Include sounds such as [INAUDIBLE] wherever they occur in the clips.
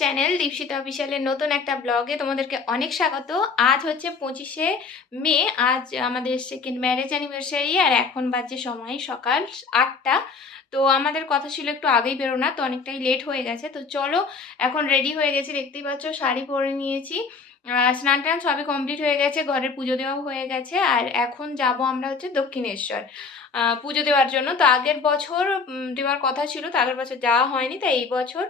Channel Dipsita অফিসিয়ালের নতুন একটা ব্লগে তোমাদেরকে অনেক স্বাগত। আজ হচ্ছে পঁচিশে মে, আজ আমাদের সেকেন্ড ম্যারেজ অ্যানিভার্সারি আর এখন বাজে সময় সকাল আটটা। তো আমাদের কথা ছিল একটু আগেই বেরোনা, তো অনেকটাই লেট হয়ে গেছে। তো চলো, এখন রেডি হয়ে গেছি, দেখতেই পাচ্ছ, শাড়ি পরে নিয়েছি। স্নান টান সবই কমপ্লিট হয়ে গেছে, ঘরের পুজো দেওয়াও হয়ে গেছে, আর এখন যাব আমরা হচ্ছে দক্ষিণেশ্বর। পুজো দেওয়ার জন্য। তো আগের বছর দেওয়ার কথা ছিল, তো আগের বছর যাওয়া হয়নি, তাই এই বছর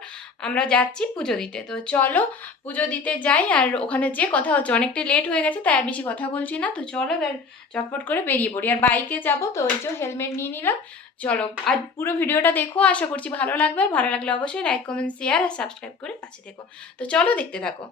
আমরা যাচ্ছি পুজো দিতে। তো চলো, পুজো দিতে যাই, আর ওখানে যে কথা হচ্ছে। অনেকটা লেট হয়ে গেছে, তাই আর বেশি কথা বলছি না। তো চলো এবার চটপট করে বেরিয়ে পড়ি। আর বাইকে যাব, তো ওই যে হেলমেট নিয়ে নিলাম। চলো, আর পুরো ভিডিওটা দেখো, আশা করছি ভালো লাগবে। আর ভালো লাগলে অবশ্যই লাইক কমেন্ট শেয়ার আর সাবস্ক্রাইব করে পাশে দেখো তো চলো দেখতে থাকো।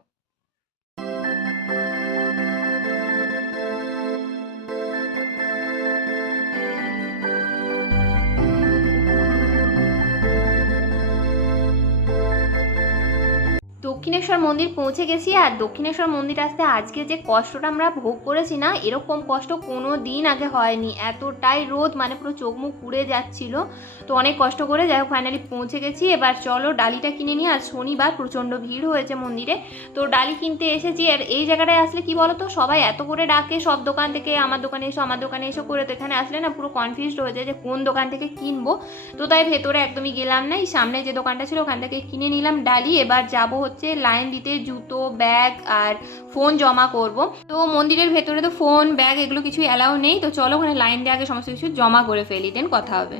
দক্ষিণেশ্বর মন্দির পৌঁছে গেছি আর দক্ষিণেশ্বর মন্দির আসতে আজকে যে কষ্টটা আমরা ভোগ করেছি না, এরকম কষ্ট কোনো দিন আগে হয়নি। এতটাই রোদ মানে পুরো চোখ মুখ পুড়ে যাচ্ছিল। তো অনেক কষ্ট করে যাই হোক ফাইনালি পৌঁছে গেছি। এবার চলো ডালিটা কিনে নিই, আর শনিবার প্রচণ্ড ভিড় হয়েছে মন্দিরে। তো ডালি কিনতে এসেছি, আর এই জায়গাটায় আসলে কি বলো তো সবাই এত করে ডাকে, সব দোকান থেকে আমার দোকানে এসো, আমার দোকানে এসো করে। তো এখানে আসলে না পুরো কনফিউজড হয়ে যায় যে কোন দোকান থেকে কিনবো। তো তাই ভেতরে একদমই গেলাম না, এই সামনে যে দোকানটা ছিল ওখান থেকে কিনে নিলাম ডালি। এবার যাব হচ্ছে লাইন দিতে জুতো, ব্যাগ আর ফোন জমা করব। তো মন্দিরের ভেতরে তো ফোন, ব্যাগ এগুলো কিছুই অ্যালাউ নেই। তো চলো ওখানে লাইন দিয়ে আগে সমস্ত কিছু জমা করে ফেলি। দেন কথা হবে।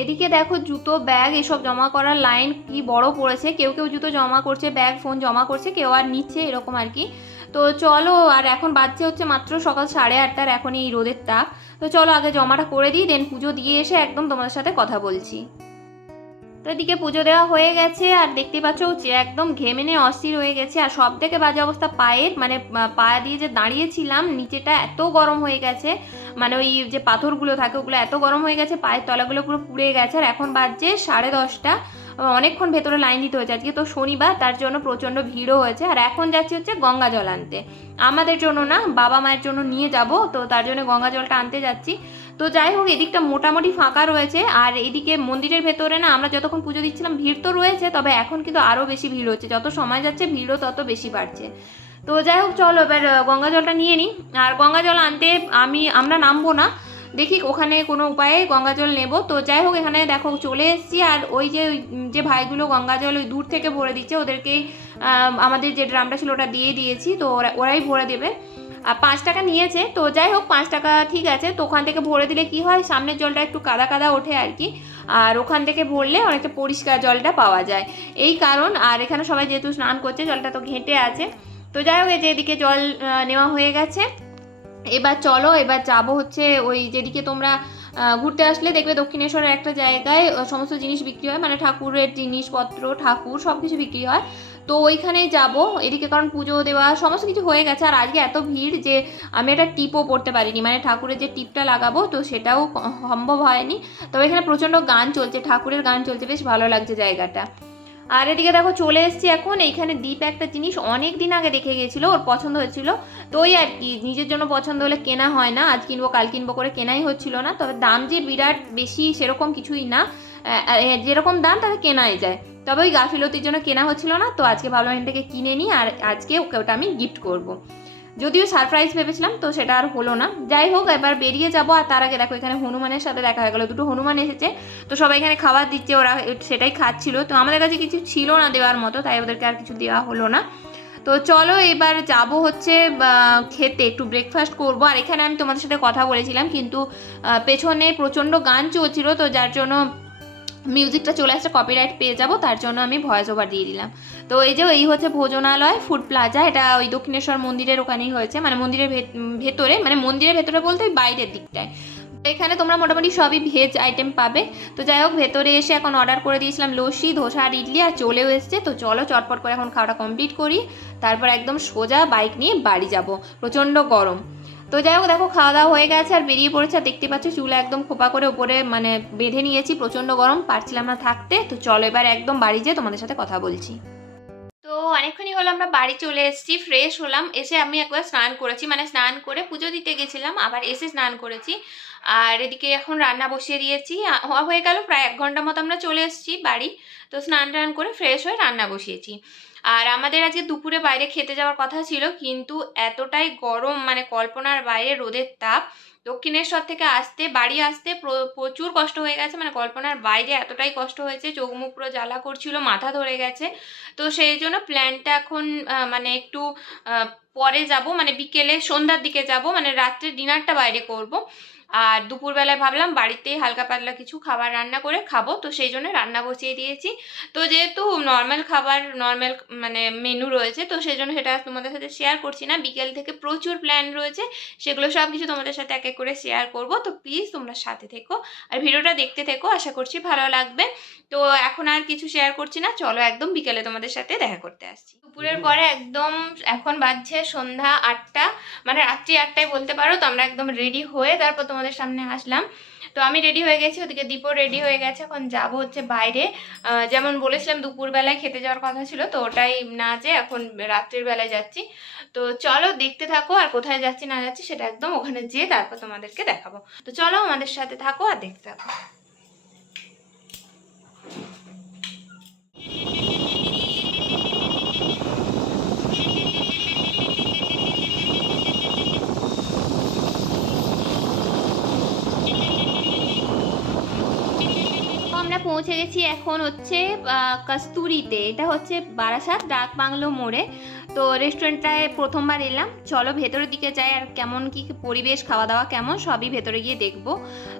এদিকে দেখো জুতো, ব্যাগ, এসব জমা করার লাইন কি বড় পড়েছে। কেউ কেউ জুতো জমা করছে, ব্যাগ, ফোন জমা করছে, কেউ আর নিচ্ছে, এরকম আর কি। তো চলো, আর এখন বাজছে হচ্ছে মাত্র সকাল সাড়ে আটটার এখন এই রোদের তাপ। তো চলো আগে জমাটা করে দিই দেন পুজো দিয়ে এসে একদম তোমাদের সাথে কথা বলছি। তো এদিকে পুজো দেওয়া হয়ে গেছে, আর দেখতে পাচ্ছ যে একদম ঘেমে নিয়ে অস্থির হয়ে গেছে। আর সব থেকে বাজে অবস্থা পায়ের মানে পা দিয়ে যে দাঁড়িয়েছিলাম, নিচেটা এত গরম হয়ে গেছে। মানে ওই যে পাথরগুলো থাকে, ওগুলো এত গরম হয়ে গেছে, পায়ের তলাগুলো পুরো পুড়ে গেছে। আর এখন বাজছে সাড়ে দশটা। অনেকক্ষণ ভেতরে লাইন দিতে হয়েছে। আজকে তো শনিবার, তার জন্য প্রচণ্ড ভিড়ও হয়েছে। আর এখন যাচ্ছি হচ্ছে গঙ্গা জল আনতে। আমাদের জন্য না, বাবা মায়ের জন্য নিয়ে যাব, তো তার জন্য গঙ্গা জলটা আনতে যাচ্ছি। তো যাই হোক, এদিকটা মোটামুটি ফাঁকা রয়েছে। আর এদিকে মন্দিরের ভেতরে না, আমরা যতক্ষণ পুজো দিচ্ছিলাম, ভিড় তো রয়েছে, তবে এখন কিন্তু আরও বেশি ভিড় হচ্ছে। যত সময় যাচ্ছে, ভিড়ও তত বেশি বাড়ছে। তো যাই হোক, চলো এবার গঙ্গা জলটা নিয়ে নিই। আর গঙ্গা জল আনতে আমি, আমরা নামবো না। দেখি ওখানে কোনো উপায়ে গঙ্গা জল নেব। তো যাই হোক, এখানে দেখো চলে এসেছি। আর ওই যে যে ভাইগুলো গঙ্গা জল ওই দূর থেকে ভরে দিচ্ছে ওদেরকেই আমাদের যে ড্রামটা ছিল ওটা দিয়ে দিয়েছি। তো ওরা, ওরাই ভরে দেবে। আর পাঁচ টাকা নিয়েছে। তো যাই হোক, পাঁচ টাকা ঠিক আছে। তো ওখান থেকে ভরে দিলে কি হয়? সামনের জলটা একটু কাদা কাদা ওঠে আর কি। আর ওখান থেকে ভরলে অনেকটা পরিষ্কার জলটা পাওয়া যায়। এই কারণ, আর এখানে সবাই যেহেতু স্নান করছে, জলটা তো ঘেঁটে আছে। তো যাই হোক, এই যে এদিকে জল নেওয়া হয়ে গেছে। এবার চলো, এবার যাব হচ্ছে ওই যেদিকে তোমরা ঘুরতে আসলে দেখবে দক্ষিণেশ্বরের একটা জায়গায় সমস্ত জিনিস বিক্রি হয়। মানে ঠাকুরের জিনিসপত্র, ঠাকুর সব কিছু বিক্রি হয়। তো ওইখানেই যাব, এদিকে কারণ পুজো দেওয়া, সমস্ত কিছু হয়ে গেছে। আর আজকে এত ভিড় যে আমি একটা টিপও পড়তে পারিনি। মানে ঠাকুরের যে টিপটা লাগাবো, তো সেটাও সম্ভব হয়নি। তবে এখানে প্রচণ্ড গান চলছে, ঠাকুরের গান চলছে, বেশ ভালো লাগছে জায়গাটা। আর এদিকে দেখো চলে এসেছি এখন। এইখানে দীপ একটা জিনিস অনেক দিন আগে দেখে গেছিল ওর পছন্দ হয়েছিল। তো ওই আর কি, নিজের জন্য পছন্দ হলে কেনা হয় না, আজ কিনবো, কাল কিনবো করে কেনাই হচ্ছিল না। তবে দাম যে বিরাট বেশি সেরকম কিছুই না। যেরকম দাম তাতে কেনাই যায়। তবে ওই গাফিলতির জন্য কেনা হচ্ছিল না, তো আজকে ভাবলাম এটাকে কিনে নিই, আর আজকে ওকে, ওটা আমি গিফট করব। যদিও সারপ্রাইজ ভেবেছিলাম, তো সেটা আর হলো না। যাই হোক, এবার বেরিয়ে যাব, আর তার আগে দেখো, এখানে হনুমানের সাথে দেখা হয়ে গেলো। দুটো হনুমান এসেছে, তো সবাই এখানে খাবার দিচ্ছে, ওরা সেটাই খাচ্ছিল। তো আমাদের কাছে কিছু ছিল না দেওয়ার মতো, তাই ওদেরকে আর কিছু দেওয়া হলো না। তো চলো, এবার যাব হচ্ছে খেতে, একটু ব্রেকফাস্ট করব। আর এখানে আমি তোমাদের সাথে কথা বলেছিলাম, কিন্তু পেছনে প্রচণ্ড গান চলছিল, তো যার জন্য মিউজিকটা চলে আসছে কপিরাইট পেয়ে যাব, তার জন্য আমি ভয়েস ওভার দিয়ে দিলাম। তো এই যে এই হচ্ছে ভোজনালয় ফুড প্লাজা এটা ওই দক্ষিণেশ্বর মন্দিরের ওখানেই হয়েছে মানে মন্দিরের ভেত- ভেতরে মানে মন্দিরের ভেতরে বলতে ওই বাইরের দিকটায়। এখানে তোমরা মোটামুটি সবই ভেজ আইটেম পাবে। তো যাই হোক, ভেতরে এসে এখন অর্ডার করে দিয়েছিলাম লস্যি, ধোসা আর ইডলি, আর চলেও এসছে। তো চলো চটপট করে এখন খাওয়াটা কমপ্লিট করি। তারপর একদম সোজা বাইক নিয়ে বাড়ি যাব। প্রচণ্ড গরম। তো যাই হোক, দেখো, খাওয়া দাওয়া হয়ে গেছে আর বেরিয়ে পড়েছে আর দেখতে পাচ্ছ চুল একদম খোপা করে উপরে মানে বেঁধে নিয়েছি, প্রচণ্ড গরম, পারছিলাম না থাকতে। তো চলো এবার একদম বাড়ি যেয়ে তোমাদের সাথে কথা বলছি। তো অনেকক্ষণই হলো আমরা বাড়ি চলে এসেছি ফ্রেশ হলাম, এসে আমি একবার স্নান করেছি মানে স্নান করে পুজো দিতে গেছিলাম, আবার এসে স্নান করেছি। আর এদিকে এখন রান্না বসিয়ে দিয়েছি হয়ে গেল, প্রায় এক ঘণ্টা মতো আমরা চলে এসেছি বাড়ি। তো স্নান টান করে ফ্রেশ হয়ে রান্না বসিয়েছি। আর আমাদের আজকে দুপুরে বাইরে খেতে যাওয়ার কথা ছিল, কিন্তু এতটাই গরম মানে কল্পনার বাইরে রোদের তাপ, দক্ষিণেশ্বর থেকে আসতে, বাড়ি আসতে প্র- প্রচুর কষ্ট হয়ে গেছে মানে কল্পনার বাইরে এতটাই কষ্ট হয়েছে, চোখ মুখ পুরো জ্বালা করছিল, মাথা ধরে গেছে। তো সেই জন্য প্ল্যানটা এখন মানে একটু পরে যাব মানে বিকেলে সন্ধ্যার দিকে যাব মানে রাত্রে ডিনারটা বাইরে করব। আর দুপুরবেলায় ভাবলাম বাড়িতেই হালকা পাতলা কিছু খাবার রান্না করে খাব, তো সেই জন্য রান্না বসিয়ে দিয়েছি। তো যেহেতু নর্মাল খাবার নর্মাল মানে মেনু রয়েছে, তো সেই জন্য সেটা তোমাদের সাথে শেয়ার করছি না। বিকেল থেকে প্রচুর প্ল্যান রয়েছে, সেগুলো সব কিছু তোমাদের সাথে এক এক করে শেয়ার করব। তো প্লিজ তোমরা সাথে থেকো আর ভিডিওটা দেখতে থেকো, আশা করছি ভালো লাগবে। তো এখন আর কিছু শেয়ার করছি না, চলো একদম বিকেলে তোমাদের সাথে দেখা করতে আসছি। দুপুরের পরে একদম এখন বাজছে সন্ধ্যা আটটা মানে রাত্রি আটটায় বলতে পারো, তো আমরা একদম রেডি হয়ে তারপর তোমাদের সামনে আসলাম। তো আমি রেডি হয়ে গেছি, ওদিকে দীপও রেডি হয়ে গেছে। এখন যাব হচ্ছে বাইরে। যেমন বলেছিলাম, দুপুরবেলায় খেতে যাওয়ার কথা ছিল, তো ওটাই না যে এখন রাত্রির বেলায় যাচ্ছি। তো চলো দেখতে থাকো, আর কোথায় যাচ্ছি না যাচ্ছি সেটা একদম ওখানে যেয়ে তারপর তোমাদেরকে দেখাবো। তো চলো আমাদের সাথে থাকো আর দেখতে থাকো। আমরা পৌঁছে গেছি এখন হচ্ছে কস্তুরিতে। এটা হচ্ছে বারাসাত ডাক বাংলো মোড়ে। তো রেস্টুরেন্টটায় প্রথমবার এলাম। চলো ভেতরের দিকে যাই আর কেমন কি পরিবেশ খাওয়া দাওয়া কেমন, সবই ভেতরে গিয়ে দেখব।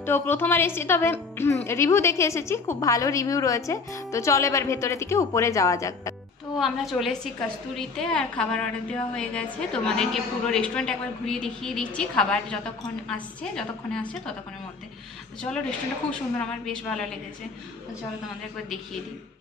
তো প্রথমবার এসেছি, তবে [CLEARS THROAT] রিভিউ দেখে এসেছি। খুব ভালো রিভিউ রয়েছে। তো চলো এবার ভেতরের দিকে, উপরে যাওয়া যাক। আমরা চলে এসেছি কস্তুরিতে আর খাবার অর্ডার দেওয়া হয়ে গেছে। তোমাদেরকে পুরো রেস্টুরেন্ট একবার ঘুরিয়ে দেখিয়ে দিচ্ছি। খাবার যতক্ষণ আসছে, যতক্ষণে আসছে, ততক্ষণের মধ্যে। চলো রেস্টুরেন্টটা খুব সুন্দর, আমার বেশ ভালো লেগেছে। চলো তোমাদের একবার দেখিয়ে দিই।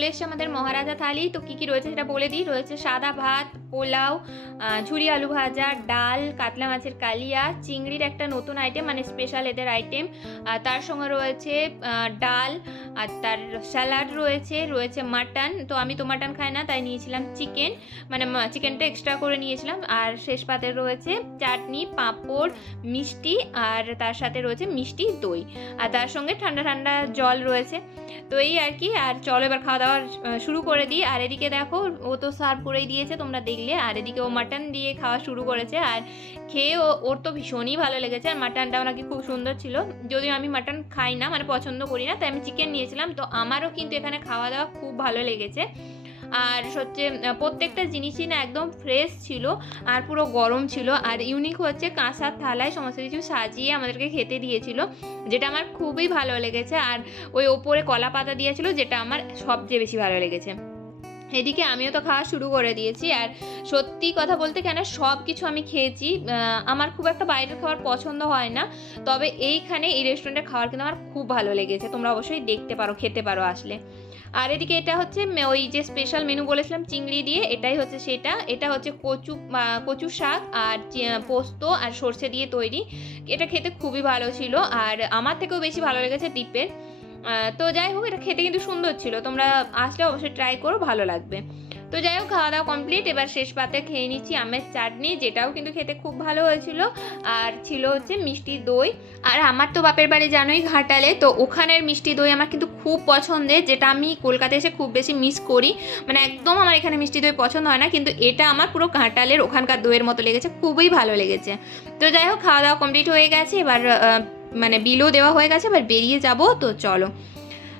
চলে এসছে আমাদের মহারাজা থালি তো কি কি রয়েছে সেটা বলে দিই। রয়েছে সাদা ভাত পোলাও ঝুরি আলু ভাজা, ডাল, কাতলা মাছের কালিয়া, চিংড়ির একটা নতুন আইটেম মানে স্পেশাল এদের আইটেম তার সঙ্গে রয়েছে ডাল, আর তার স্যালাড রয়েছে রয়েছে মাটন তো আমি তো মাটন খাই না, তাই নিয়েছিলাম চিকেন মানে চিকেনটা এক্সট্রা করে নিয়েছিলাম। আর শেষ পাতে রয়েছে চাটনি, পাঁপড়, মিষ্টি, আর তার সাথে রয়েছে মিষ্টি দই। আর তার সঙ্গে ঠান্ডা ঠান্ডা জল রয়েছে। তো এই আর কি, আর চলো এবার খাওয়া দাওয়া শুরু করে দিই। আর এদিকে দেখো, ও তো সার্ভ করেই দিয়েছে, তোমরা দেখলে আর এদিকে ও মাটন দিয়ে খাওয়া শুরু করেছে, আর খেয়ে ও, ওর তো ভীষণই ভালো লেগেছে, আর মাটনটাও নাকি খুব সুন্দর ছিল। যদিও আমি মাটন খাই না মানে পছন্দ করি না, তাই আমি চিকেন নিয়েছিলাম, তো আমারও কিন্তু এখানে খাওয়া দাওয়া খুব ভালো লেগেছে। আর হচ্ছে প্রত্যেকটা জিনিসই না একদম ফ্রেশ ছিল, আর পুরো গরম ছিল, আর ইউনিক হচ্ছে কাঁসার থালায় সমস্ত কিছু সাজিয়ে আমাদেরকে খেতে দিয়েছিল, যেটা আমার খুবই ভালো লেগেছে, আর ওই ওপরে কলা পাতা দিয়েছিল, যেটা আমার সবচেয়ে বেশি ভালো লেগেছে। এদিকে আমিও তো খাওয়া শুরু করে দিয়েছি আর সত্যি কথা বলতে কেন সব কিছু আমি খেয়েছি। আমার খুব একটা বাইরের খাবার পছন্দ হয় না। তবে এইখানে এই রেস্টুরেন্টের খাবার কিন্তু আমার খুব ভালো লেগেছে। তোমরা অবশ্যই দেখতে পারো, খেতে পারো আসলে। আর এদিকে এটা হচ্ছে ওই যে স্পেশাল মেনু বলেছিলাম, চিংড়ি দিয়ে, এটাই হচ্ছে সেটা। এটা হচ্ছে কচু কচু শাক আর পোস্ত আর সর্ষে দিয়ে তৈরি। এটা খেতে খুবই ভালো ছিল। আর আমার থেকেও বেশি ভালো লেগেছে দ্বীপের তো যাই হোক, এটা খেতে কিন্তু সুন্দর ছিল। তোমরা আসলে অবশ্যই ট্রাই করো, ভালো লাগবে। তো যাই হোক, খাওয়া দাওয়া কমপ্লিট এবার শেষ পাতে খেয়ে নিচ্ছি আমের চাটনি, যেটাও কিন্তু খেতে খুব ভালো হয়েছিল। আর ছিল হচ্ছে মিষ্টি দই। আর আমার তো বাপের বাড়ি জানোই ঘাটালে, তো ওখানের মিষ্টি দই আমার কিন্তু খুব পছন্দের, যেটা আমি কলকাতায় এসে খুব বেশি মিস করি। মানে একদম আমার এখানে মিষ্টি দই পছন্দ হয় না, কিন্তু এটা আমার পুরো ঘাটালের ওখানকার দইয়ের মতো লেগেছে, খুবই ভালো লেগেছে। তো যাই হোক, খাওয়া দাওয়া কমপ্লিট হয়ে গেছে। এবার মানে বিলও দেওয়া হয়ে গেছে, এবার বেরিয়ে যাব, তো চলো।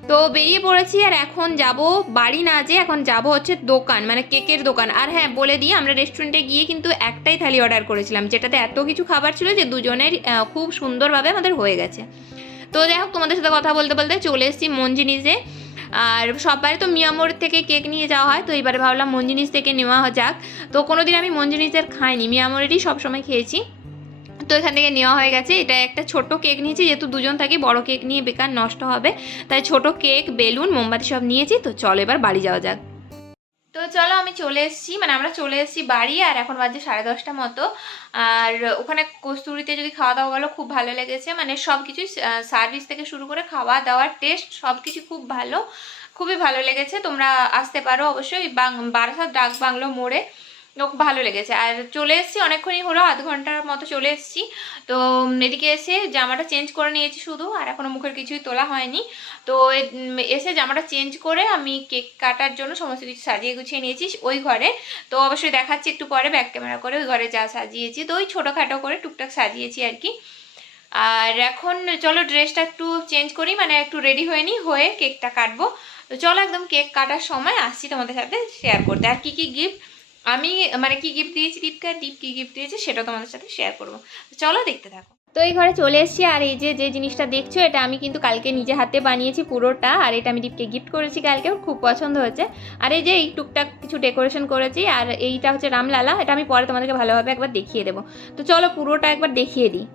তো বেরিয়ে পড়েছি আর এখন যাব, বাড়ি না যে এখন যাব হচ্ছে দোকান মানে কেকের দোকান। আর হ্যাঁ বলে দিই, আমরা রেস্টুরেন্টে গিয়ে কিন্তু একটাই থালি অর্ডার করেছিলাম, যেটাতে এত কিছু খাবার ছিল যে দুজনের খুব সুন্দরভাবে আমাদের হয়ে গেছে। তো যাই হোক, তোমাদের সাথে কথা বলতে বলতে চলে এসেছি মঞ্জিনিসে আর সববারে তো মিয়ামোর থেকে কেক নিয়ে যাওয়া হয়, তো এবারে ভাবলাম মঞ্জিনিস থেকে নেওয়া যাক। তো কোনো দিন আমি মঞ্জিনিসের খাইনি মিয়ামোরেরই সবসময় খেয়েছি। তো এখান থেকে নেওয়া হয়ে গেছে। এটা একটা ছোট কেক নিয়েছি, যেহেতু দুজন থাকি, বড় কেক নিয়ে বেকার নষ্ট হবে। তাই ছোট কেক, বেলুন, মোমবাতি সব নিয়েছি। তো চলো এবার বাড়ি যাওয়া যাক। তো চলো আমি চলে এসেছি মানে আমরা চলে এসেছি বাড়ি, আর এখন বাজে সাড়ে দশটা মতো। আর ওখানে কস্তুরিতে যদি খাওয়া দাওয়া গেলো খুব ভালো লেগেছে। মানে সব কিছুই সার্ভিস থেকে শুরু করে খাওয়া দাওয়ার টেস্ট সব কিছু খুব ভালো। খুবই ভালো লেগেছে। তোমরা আসতে পারো অবশ্যই বাং- বারাসাত ডাক বাংলো মোড়ে। ভালো লেগেছে। আর চলে এসেছি, অনেকক্ষণই হলো, আধ ঘণ্টার মতো চলে এসেছি। তো এদিকে এসে জামাটা চেঞ্জ করে নিয়েছি শুধু, আর এখনও মুখের কিছুই তোলা হয়নি। তো এসে জামাটা চেঞ্জ করে আমি কেক কাটার জন্য সমস্ত কিছু সাজিয়ে গুছিয়ে নিয়েছি ওই ঘরে। তো, অবশ্যই দেখাচ্ছি একটু পরে ব্যাক ক্যামেরা করে, ওই ঘরে যা সাজিয়েছি। তো, ওই ছোটোখাটো করে টুকটাক সাজিয়েছি আর কি। আর এখন চলো ড্রেসটা একটু চেঞ্জ করি মানে একটু রেডি হয়ে নিই হয়ে কেকটা কাটবো। তো, চলো একদম কেক কাটার সময় আসছি তোমাদের সাথে শেয়ার করতে। আর কী কী গিফট আমি মানে কি গিফট দিয়েছি দীপকে? দীপ কি গিফট দিয়েছে সেটা তোমাদের সাথে শেয়ার করব। চলো দেখতে থাকো। তো এই ঘরে চলে এসেছি আর এই যে যে জিনিসটা দেখছ, এটা আমি কিন্তু কালকে নিজে হাতে বানিয়েছি পুরোটা, আর এটা আমি দীপকে গিফট করেছি কালকে, ওর খুব পছন্দ হয়েছে। আর এই যে এই টুকটাক কিছু ডেকোরেশন করেছি, আর এইটা হচ্ছে রামলালা, এটা আমি পরে তোমাদেরকে ভালোভাবে একবার দেখিয়ে দেবো। তো চলো পুরোটা একবার দেখিয়ে দিই।